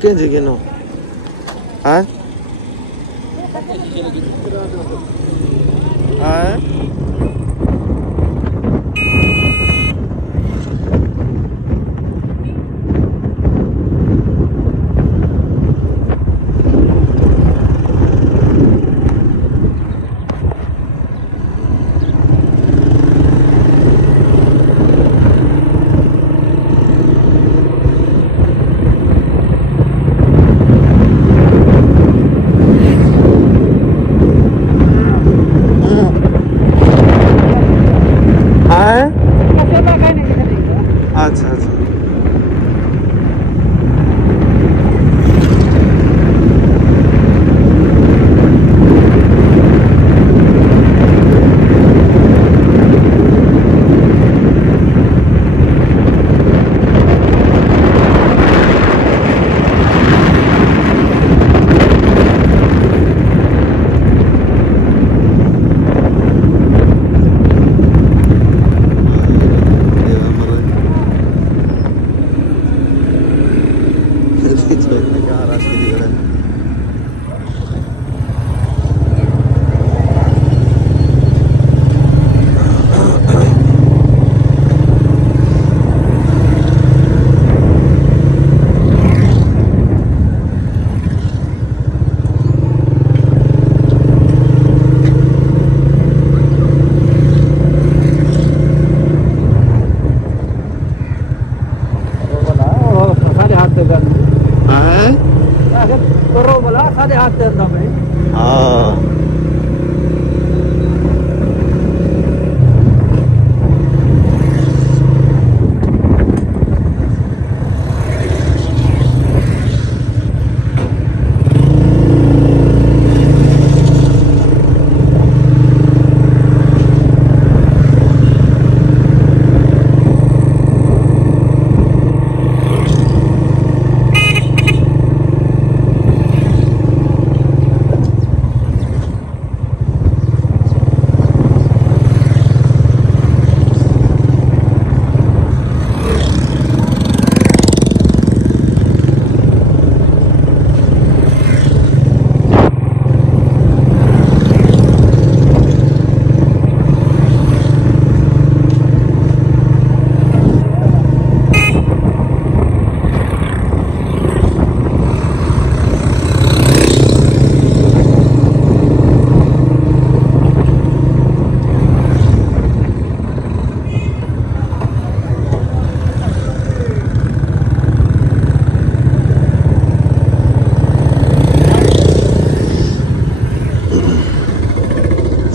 क्या जगह नो हाँ हाँ अच्छा अच्छा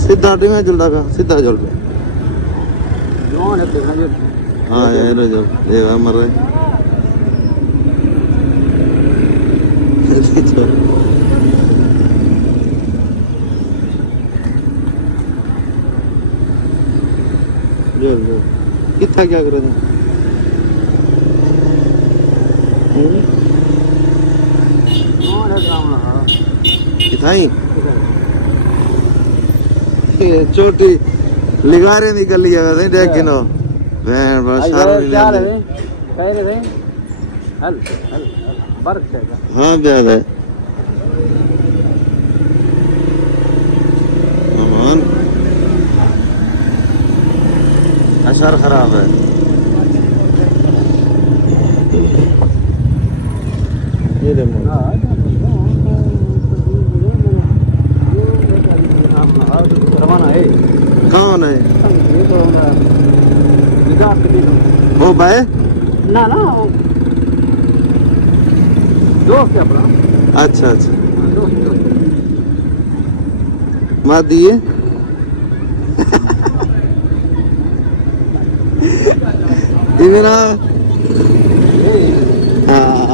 सीधा में चलता का सीधा चल पे हाँ यार चल देवा मर रहे कितना क्या कर रहे थे छोटी लिगारे निकल लिया वैसे देखिनो वैन बस सारा नहीं हल हल बर्फ है हां ब्याद है अमान असर खराब है ये देखो कौन है वो भाई ना ना दोस्त है अपना अच्छा अच्छा मार दिए इतना हाँ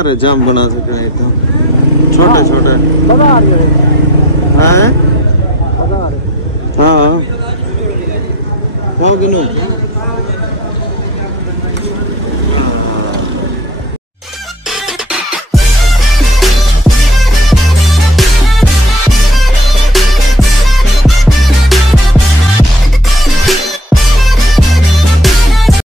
सारे जाम बना सकने तो छोटे छोटे हैं। हाँ हाँ गिनो